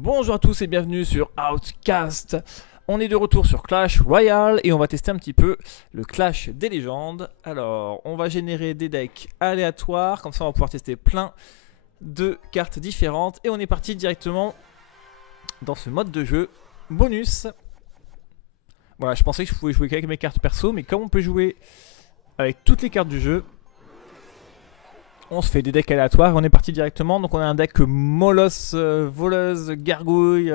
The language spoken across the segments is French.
Bonjour à tous et bienvenue sur Outcast. On est de retour sur Clash Royale et on va tester un petit peu le Clash des légendes. Alors, on va générer des decks aléatoires, comme ça on va pouvoir tester plein de cartes différentes. Et on est parti directement dans ce mode de jeu bonus. Voilà, je pensais que je pouvais jouer qu'avec mes cartes perso, mais comme on peut jouer avec toutes les cartes du jeu, on se fait des decks aléatoires et on est parti directement. Donc on a un deck Molosse, Voleuse, Gargouille,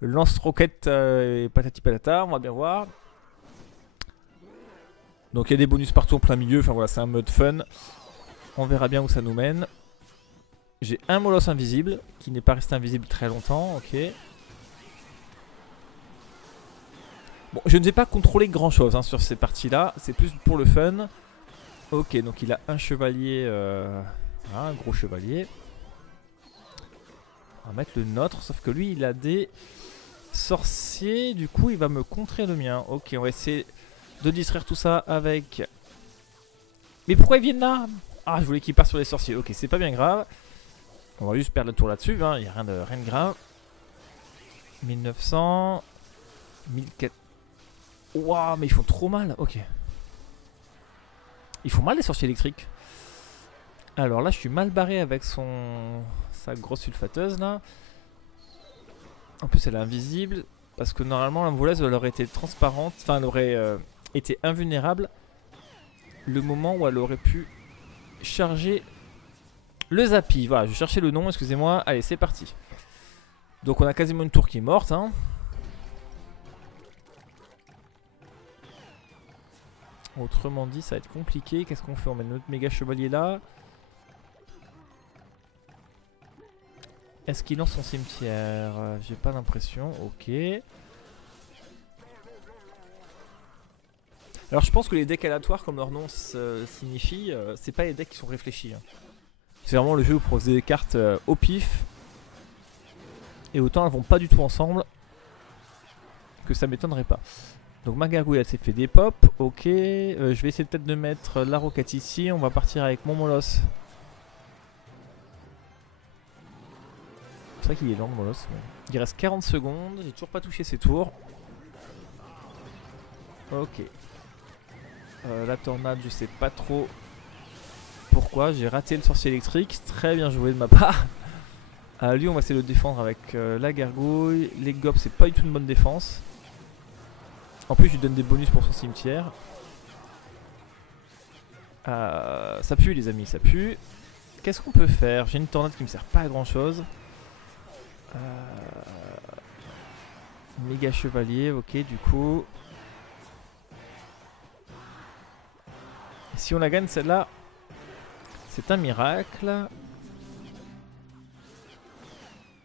Lance-Roquette et patati patata. On va bien voir. Donc il y a des bonus partout en plein milieu. Enfin voilà, c'est un mode fun. On verra bien où ça nous mène. J'ai un Molosse invisible qui n'est pas resté invisible très longtemps. Ok. Bon, je ne vais pas contrôler grand chose sur ces parties là. C'est plus pour le fun. Ok, donc il a un chevalier, un gros chevalier. On va mettre le nôtre, sauf que lui il a des sorciers, du coup il va me contrer le mien. Ok, on va essayer de distraire tout ça avec... Mais pourquoi ils viennent là? Ah, je voulais qu'il parte sur les sorciers. Ok, c'est pas bien grave. On va juste perdre le tour là-dessus, il n'y a rien de grave. 1900... 1400... Waouh, mais ils font trop mal, ok. Ils font mal les sorciers électriques. Alors là je suis mal barré avec sa grosse sulfateuse là. En plus elle est invisible. Parce que normalement la voleuse elle aurait été transparente. Enfin elle aurait été invulnérable le moment où elle aurait pu charger le Zappy. Voilà, je cherchais le nom, excusez-moi. Allez, c'est parti. Donc on a quasiment une tour qui est morte hein. Autrement dit, ça va être compliqué. Qu'est-ce qu'on fait? On met notre méga chevalier là. Est-ce qu'il lance son cimetière? J'ai pas l'impression. Ok. Alors je pense que les decks aléatoires, comme leur nom signifie, c'est pas les decks qui sont réfléchis. Hein. C'est vraiment le jeu où vous posez des cartes au pif. Et autant elles vont pas du tout ensemble que ça m'étonnerait pas. Donc ma gargouille elle s'est fait des pop, ok. Je vais essayer peut-être de mettre la roquette ici. On va partir avec mon molosse. C'est vrai qu'il est lent le molosse. Ouais. Il reste 40 secondes, j'ai toujours pas touché ses tours. Ok. La tornade je sais pas trop pourquoi. J'ai raté le sorcier électrique, très bien joué de ma part. Lui on va essayer de le défendre avec la gargouille. Les gobs c'est pas du tout une bonne défense. En plus, je lui donne des bonus pour son cimetière. Ça pue, les amis, ça pue. Qu'est-ce qu'on peut faire? J'ai une tornade qui me sert pas à grand chose. Méga chevalier, ok, du coup. Si on la gagne celle-là, c'est un miracle.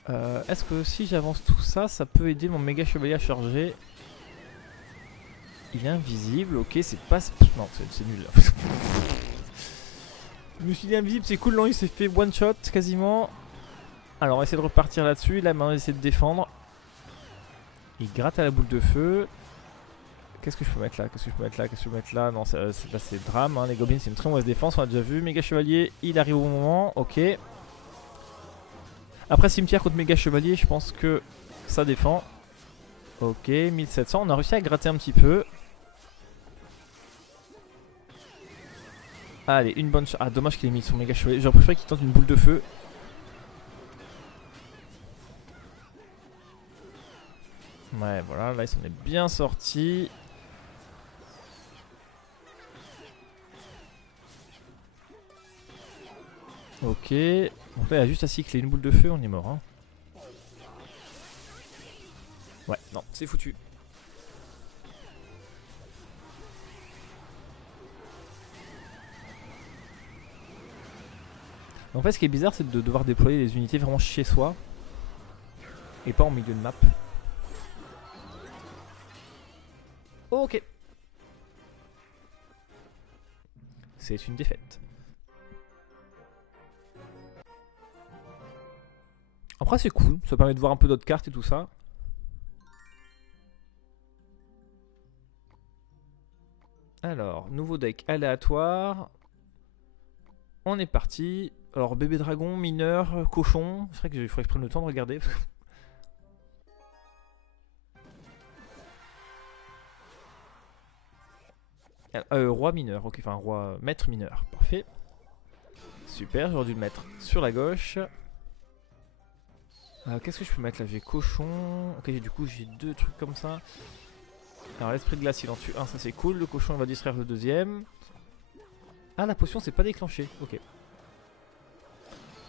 Est-ce que si j'avance tout ça, ça peut aider mon méga chevalier à charger? Il est invisible, ok, c'est pas... Non, c'est nul. Je me suis dit invisible, c'est cool, non, il s'est fait one shot quasiment. Alors on va essayer de repartir là-dessus, là maintenant on va essayer de défendre. Il gratte à la boule de feu. Qu'est-ce que je peux mettre là? Qu'est-ce que je peux mettre là? Qu'est-ce que je peux mettre là? Non, là c'est drame, hein. Les goblins c'est une très mauvaise défense, on l'a déjà vu. Méga chevalier, il arrive au bon moment, ok. Après cimetière contre méga chevalier, je pense que ça défend. Ok, 1700, on a réussi à gratter un petit peu. Allez, une bonne chance. Ah, dommage qu'il ait mis son méga chevalier. J'aurais préféré qu'il tente une boule de feu. Ouais, voilà, là, il s'en est bien sorti. Ok. Donc là, il a juste à cycler une boule de feu, on est mort. Hein. Ouais, non, c'est foutu. En fait, ce qui est bizarre, c'est de devoir déployer les unités vraiment chez soi et pas en milieu de map. Ok. C'est une défaite. Après, c'est cool. Ça permet de voir un peu d'autres cartes et tout ça. Alors, nouveau deck aléatoire. On est parti. Alors bébé dragon, mineur, cochon. C'est vrai que il faudrait que je prenne le temps de regarder. Roi mineur, ok, enfin roi maître mineur, parfait. Super, j'aurais dû le mettre sur la gauche. Qu'est-ce que je peux mettre là? J'ai cochon. Ok, du coup j'ai deux trucs comme ça. Alors l'esprit de glace il en tue un, ça c'est cool. Le cochon il va distraire le deuxième. Ah, la potion c'est pas déclenché, ok.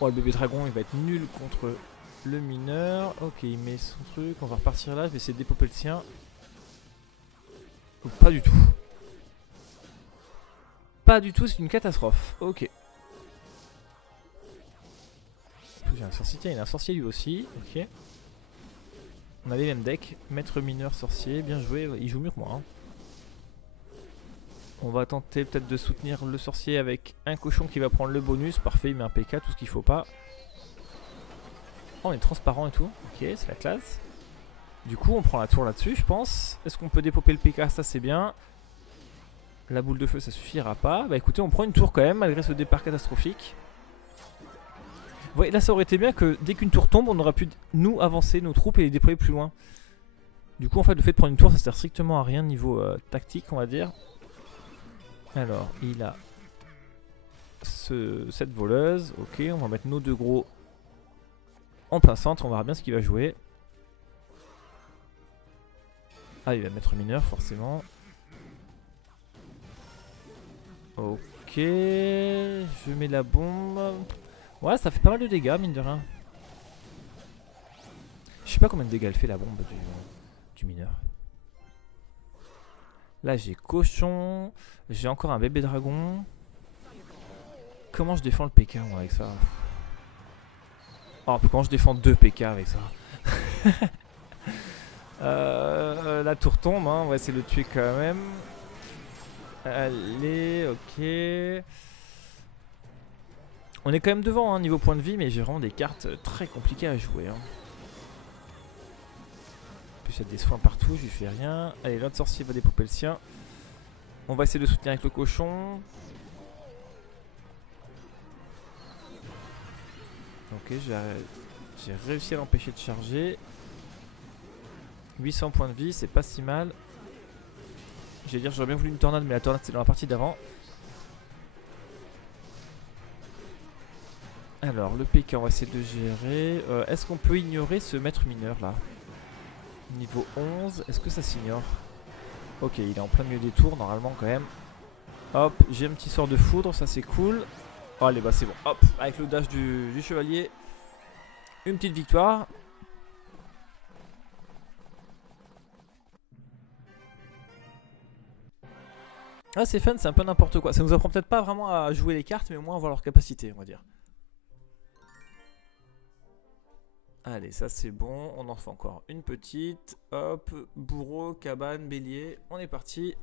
Oh, le bébé dragon il va être nul contre le mineur. Ok, il met son truc, on va repartir là. Je vais essayer de dépoper le sien. Ou pas du tout. Pas du tout, c'est une catastrophe. Ok. J'ai un sorcier, tiens, il y a un sorcier lui aussi. Ok. On a les mêmes decks. Maître mineur, sorcier, bien joué. Il joue mieux que moi. Hein. On va tenter peut-être de soutenir le sorcier avec un cochon qui va prendre le bonus. Parfait, il met un PK, tout ce qu'il faut pas. Oh, on est transparent et tout. Ok, c'est la classe. Du coup, on prend la tour là-dessus, je pense. Est-ce qu'on peut dépoper le PK? Ça, c'est bien. La boule de feu, ça suffira pas. Bah écoutez, on prend une tour quand même, malgré ce départ catastrophique. Vous voyez, là, ça aurait été bien que dès qu'une tour tombe, on aurait pu, nous, avancer nos troupes et les déployer plus loin. Du coup, en fait, le fait de prendre une tour, ça sert strictement à rien niveau tactique, on va dire. Alors, il a cette voleuse. Ok, on va mettre nos deux gros en plein centre. On verra bien ce qu'il va jouer. Ah, il va mettre mineur, forcément. Ok, je mets la bombe. Ouais, ça fait pas mal de dégâts, mine de rien. Je sais pas combien de dégâts elle fait la bombe du mineur. Là, j'ai cochon. J'ai encore un bébé dragon. Comment je défends le PK moi avec ça? Oh, comment je défends 2 PK avec ça? La tour tombe, hein. On va essayer de le tuer quand même. Allez, ok. On est quand même devant, hein, niveau point de vie, mais j'ai vraiment des cartes très compliquées à jouer. Hein. En plus, il y a des soins partout, je lui fais rien. Allez, l'autre sorcier va dépoper le sien. On va essayer de soutenir avec le cochon. Ok, j'ai réussi à l'empêcher de charger. 800 points de vie, c'est pas si mal. J'allais dire, j'aurais bien voulu une tornade, mais la tornade c'est dans la partie d'avant. Alors, le PK, on va essayer de gérer. Est-ce qu'on peut ignorer ce maître mineur là? Niveau 11, est-ce que ça s'ignore? Ok, il est en plein milieu des tours, normalement quand même. Hop, j'ai un petit sort de foudre, ça c'est cool. Oh, allez, bah c'est bon. Hop, avec le dash du chevalier. Une petite victoire. Ah, c'est fun, c'est un peu n'importe quoi. Ça nous apprend peut-être pas vraiment à jouer les cartes, mais au moins à voir leur capacité, on va dire. Allez, ça c'est bon. On en fait encore une petite. Hop, bourreau, cabane, bélier. On est parti.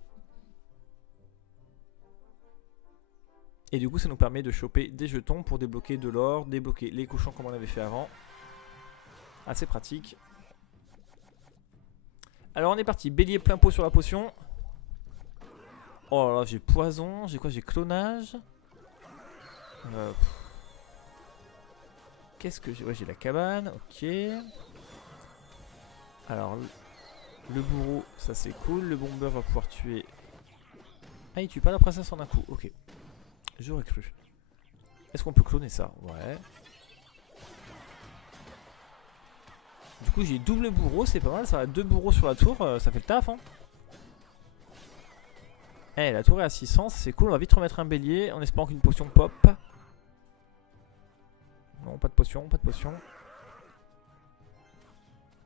Et du coup, ça nous permet de choper des jetons pour débloquer de l'or, débloquer les cochons comme on avait fait avant. Assez pratique. Alors, on est parti. Bélier plein pot sur la potion. Oh là là, j'ai poison. J'ai quoi? J'ai clonage. Qu'est-ce que j'ai? Ouais, j'ai la cabane. Ok. Alors, le bourreau, ça c'est cool. Le bomber va pouvoir tuer. Ah, il tue pas la princesse en un coup. Ok. J'aurais cru. Est-ce qu'on peut cloner ça? Ouais. Du coup, j'ai double bourreau, c'est pas mal. Ça va 2 bourreaux sur la tour. Ça fait le taf, hein. Eh, la tour est à 600. C'est cool. On va vite remettre un bélier en espérant qu'une potion pop. Non, pas de potion, pas de potion.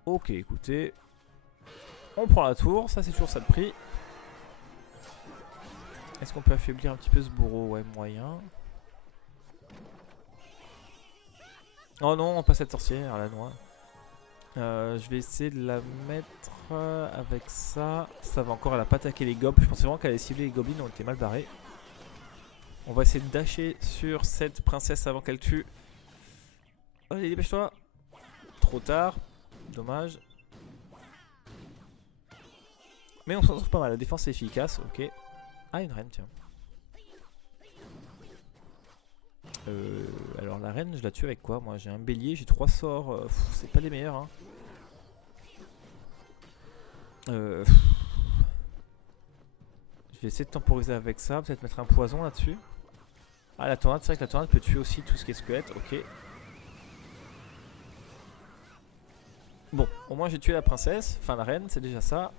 Ok, écoutez. On prend la tour. Ça, c'est toujours ça de prix. Est-ce qu'on peut affaiblir un petit peu ce bourreau? Ouais, moyen. Oh non, pas cette sorcière, la noix. Je vais essayer de la mettre avec ça. Ça va encore, elle a pas attaqué les gobs. Je pensais vraiment qu'elle allait cibler les gobelins, on était mal barrés. On va essayer de dasher sur cette princesse avant qu'elle tue. Allez, dépêche-toi. Trop tard. Dommage. Mais on s'en sort pas mal, la défense est efficace, ok. Ah, une reine, tiens. Alors la reine, je la tue avec quoi? Moi j'ai un bélier, j'ai 3 sorts. C'est pas les meilleurs, hein. Je vais essayer de temporiser avec ça, peut-être mettre un poison là-dessus. Ah, la tornade, c'est vrai que la tornade peut tuer aussi tout ce qui est squelette, ok. Bon, au moins j'ai tué la princesse, enfin la reine, c'est déjà ça.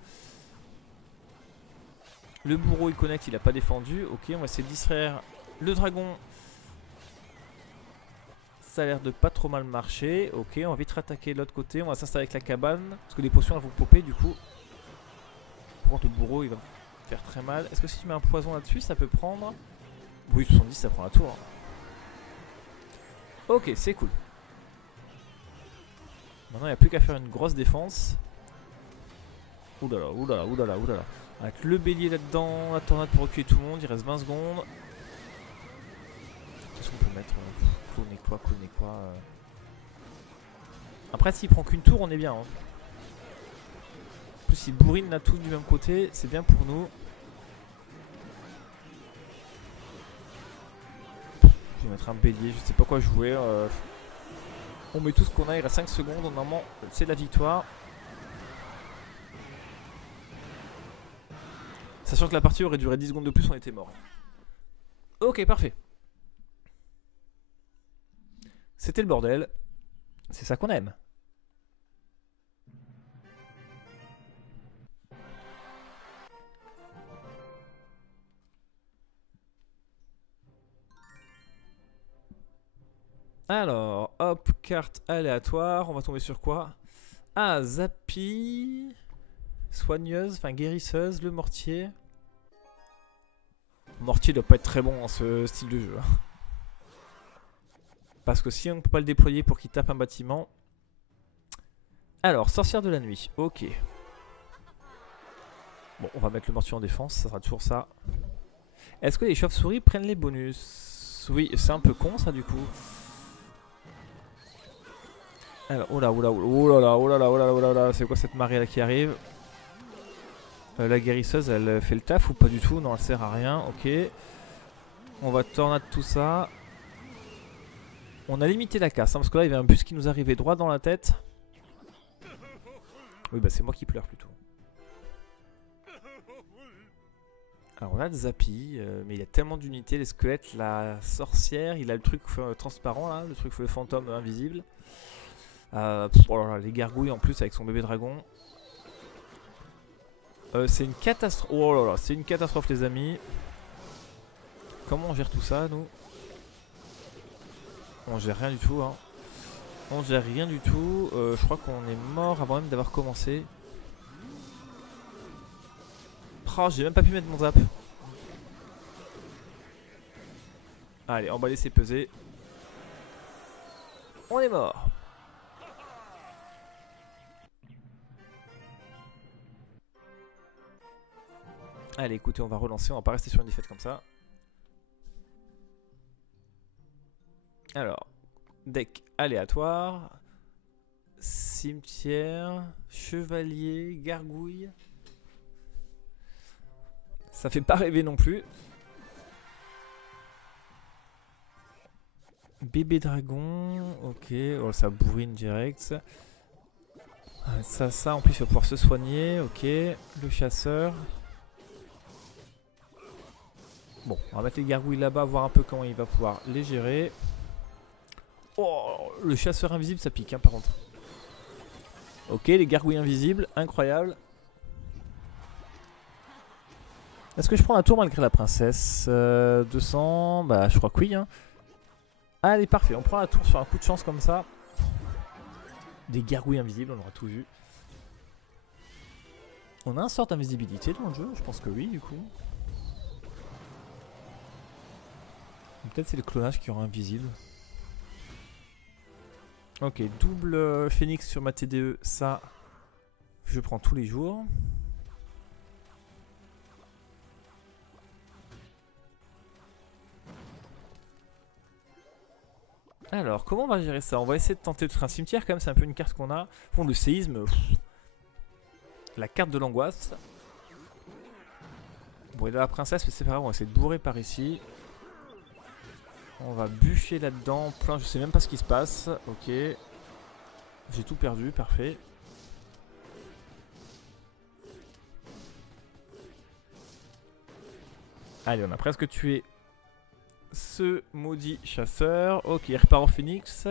Le bourreau il connecte, il a pas défendu, ok, on va essayer de distraire le dragon. Ça a l'air de pas trop mal marcher, ok, on va vite rattaquer de l'autre côté, on va s'installer avec la cabane, parce que les potions elles vont popper du coup. Par contre le bourreau il va faire très mal. Est-ce que si tu mets un poison là-dessus ça peut prendre... Oui, 70 ça prend la tour. Ok, c'est cool. Maintenant il n'y a plus qu'à faire une grosse défense. Oulala, oulala, oulala, oulala. Avec le bélier là-dedans, la tornade pour recueillir tout le monde, il reste 20 secondes. Qu'est-ce qu'on peut mettre? Cloner quoi Après s'il prend qu'une tour on est bien. Hein. En plus il bourrine là tout du même côté, c'est bien pour nous. Je vais mettre un bélier, je sais pas quoi jouer. On met tout ce qu'on a, il reste 5 secondes, normalement c'est la victoire. Sachant que la partie aurait duré 10 secondes de plus, on était mort. Ok, parfait. C'était le bordel. C'est ça qu'on aime. Alors, hop, carte aléatoire. On va tomber sur quoi? Ah, Zappy. Soigneuse, enfin guérisseuse, le mortier. Le mortier doit pas être très bon dans ce style de jeu. Parce que si on ne peut pas le déployer pour qu'il tape un bâtiment. Alors, sorcière de la nuit, ok. Bon, on va mettre le mortier en défense, ça sera toujours ça. Est-ce que les chauves-souris prennent les bonus? Oui, c'est un peu con ça du coup. Alors, oh là, oh là, oh là là, oh là là, oh là là, oh là là, c'est quoi cette marée là qui arrive? La guérisseuse, elle fait le taf ou pas du tout? Non, elle sert à rien, ok. On va tornade tout ça. On a limité la casse, hein, parce que là il y avait un bus qui nous arrivait droit dans la tête. Oui, bah c'est moi qui pleure plutôt. Alors on a le Zappy, mais il y a tellement d'unités, les squelettes, la sorcière, il a le truc transparent là, le truc fantôme invisible. Oh là là, les gargouilles en plus avec son bébé dragon. C'est une catastrophe. Oh là là, c'est une catastrophe les amis. Comment on gère tout ça nous? On gère rien du tout hein. On gère rien du tout. Je crois qu'on est mort avant même d'avoir commencé. Oh, j'ai même pas pu mettre mon zap. Allez, emballer c'est peser. On est mort. Allez, écoutez, on va relancer. On va pas rester sur une défaite comme ça. Alors, deck aléatoire. Cimetière. Chevalier. Gargouille. Ça fait pas rêver non plus. Bébé dragon. Ok. Oh, ça bourrine direct. Ça, en plus, il va pouvoir se soigner. Ok. Le chasseur. Bon, on va mettre les gargouilles là-bas, voir un peu comment il va pouvoir les gérer. Oh, le chasseur invisible, ça pique, hein, par contre. Ok, les gargouilles invisibles, incroyable. Est-ce que je prends la tour malgré la princesse 200, bah je crois que oui. Hein. Allez, parfait, on prend la tour sur un coup de chance comme ça. Des gargouilles invisibles, on aura tout vu. On a un sort d'invisibilité dans le jeu, je pense que oui, du coup. Peut-être c'est le clonage qui rend invisible. Ok, double phénix sur ma TDE, ça, je prends tous les jours. Alors, comment on va gérer ça? On va essayer de tenter de faire un cimetière quand même, c'est un peu une carte qu'on a. Bon, le séisme, la carte de l'angoisse. Bon, il y a la princesse, mais c'est pas grave, on va essayer de bourrer par ici. On va bûcher là-dedans, plein, je sais même pas ce qui se passe. Ok. J'ai tout perdu, parfait. Allez, on a presque tué ce maudit chasseur. Ok, il repart au phoenix.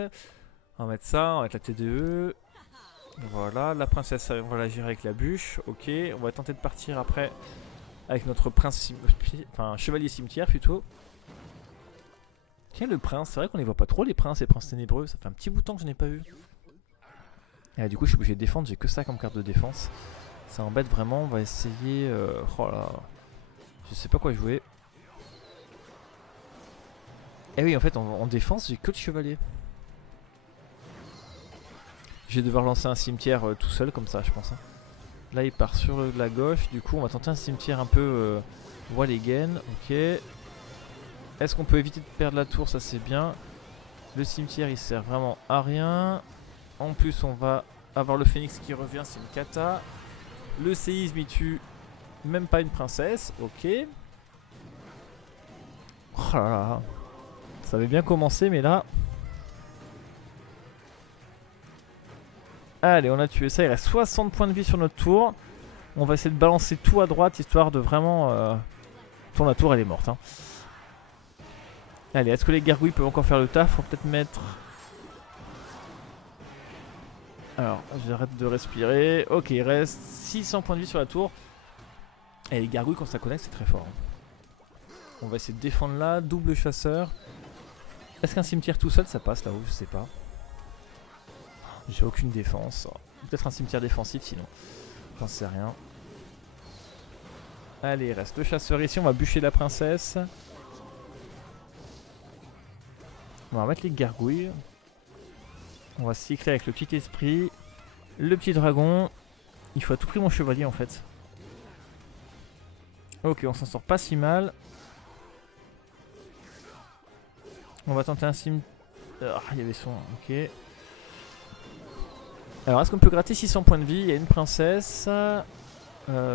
On va mettre ça, on va mettre la TDE. Voilà, la princesse, on va la gérer avec la bûche. Ok, on va tenter de partir après avec notre enfin, chevalier cimetière plutôt. Tiens, le prince, c'est vrai qu'on les voit pas trop les princes et princes ténébreux. Ça fait un petit bout de temps que je n'ai pas vu. Et là, du coup, je suis obligé de défendre. J'ai que ça comme carte de défense. Ça embête vraiment. On va essayer. Oh là. Je sais pas quoi jouer. Et oui, en fait, en défense, j'ai que le chevalier. Je vais devoir lancer un cimetière tout seul comme ça, je pense. Hein. Là, il part sur la gauche. Du coup, on va tenter un cimetière un peu Walligen. Ok. Est-ce qu'on peut éviter de perdre la tour? Ça, c'est bien. Le cimetière, il sert vraiment à rien. En plus, on va avoir le phénix qui revient. C'est une cata. Le séisme, il tue même pas une princesse. Ok. Oh là là. Ça avait bien commencé, mais là... Allez, on a tué ça. Il reste 60 points de vie sur notre tour. On va essayer de balancer tout à droite, histoire de vraiment... Ton la tour, elle est morte. Hein. Allez, est-ce que les gargouilles peuvent encore faire le taf? Faut peut-être mettre... Alors, j'arrête de respirer. Ok, il reste 600 points de vie sur la tour. Et les gargouilles, quand ça connecte, c'est très fort. On va essayer de défendre là. Double chasseur. Est-ce qu'un cimetière tout seul, ça passe là-haut? Je sais pas. J'ai aucune défense. Peut-être un cimetière défensif sinon. J'en sais rien. Allez, il reste le chasseur ici. On va bûcher la princesse. On va mettre les gargouilles. On va cycler avec le petit esprit. Le petit dragon. Il faut à tout prix mon chevalier en fait. Ok, on s'en sort pas si mal. On va tenter un sim... Ah, il y avait son... Ok. Alors, est-ce qu'on peut gratter 600 points de vie? Il y a une princesse.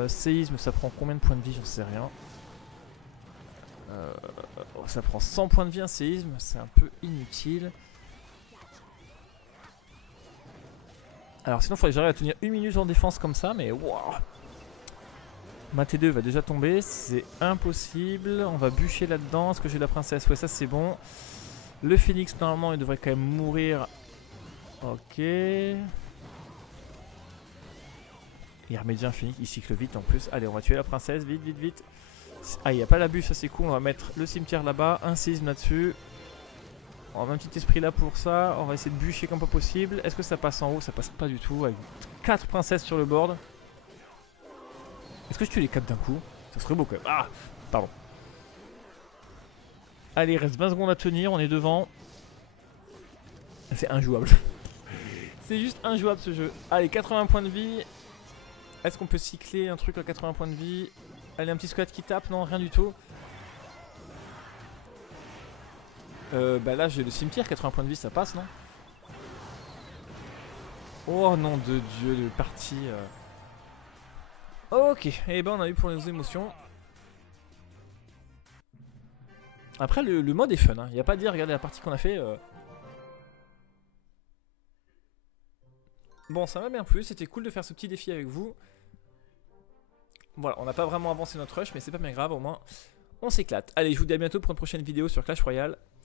Séisme, ça prend combien de points de vie? J'en sais rien. Ça prend 100 points de vie un séisme. C'est un peu inutile. Alors sinon, il faudrait que j'arrive à tenir 1 minute en défense comme ça. Mais waouh! Ma T2 va déjà tomber. C'est impossible. On va bûcher là-dedans. Est-ce que j'ai la princesse? Ouais, ça c'est bon. Le phénix, normalement, il devrait quand même mourir. Ok. Il remet déjà un phénix, il cycle vite en plus. Allez, on va tuer la princesse, vite, vite, vite. Ah, il n'y a pas la bûche, ça c'est cool. On va mettre le cimetière là-bas, un séisme là-dessus. On va un petit esprit là pour ça. On va essayer de bûcher comme pas possible. Est-ce que ça passe en haut? Ça passe pas du tout. Avec 4 princesses sur le board. Est-ce que je tue les 4 d'un coup? Ça serait beau quand même. Ah, pardon. Allez, il reste 20 secondes à tenir. On est devant. C'est injouable. C'est juste injouable ce jeu. Allez, 80 points de vie. Est-ce qu'on peut cycler un truc à 80 points de vie? Allez, un petit squelette qui tape. Non, rien du tout. Bah là, j'ai le cimetière. 80 points de vie, ça passe, non? Oh non de Dieu, le parti. Ok, et ben on a eu pour les émotions. Après, le mode est fun. Il n'y a pas à dire, regardez la partie qu'on a fait. Bon, ça m'a bien plu, c'était cool de faire ce petit défi avec vous. Voilà, on n'a pas vraiment avancé notre rush, mais c'est pas bien grave, au moins on s'éclate. Allez, je vous dis à bientôt pour une prochaine vidéo sur Clash Royale.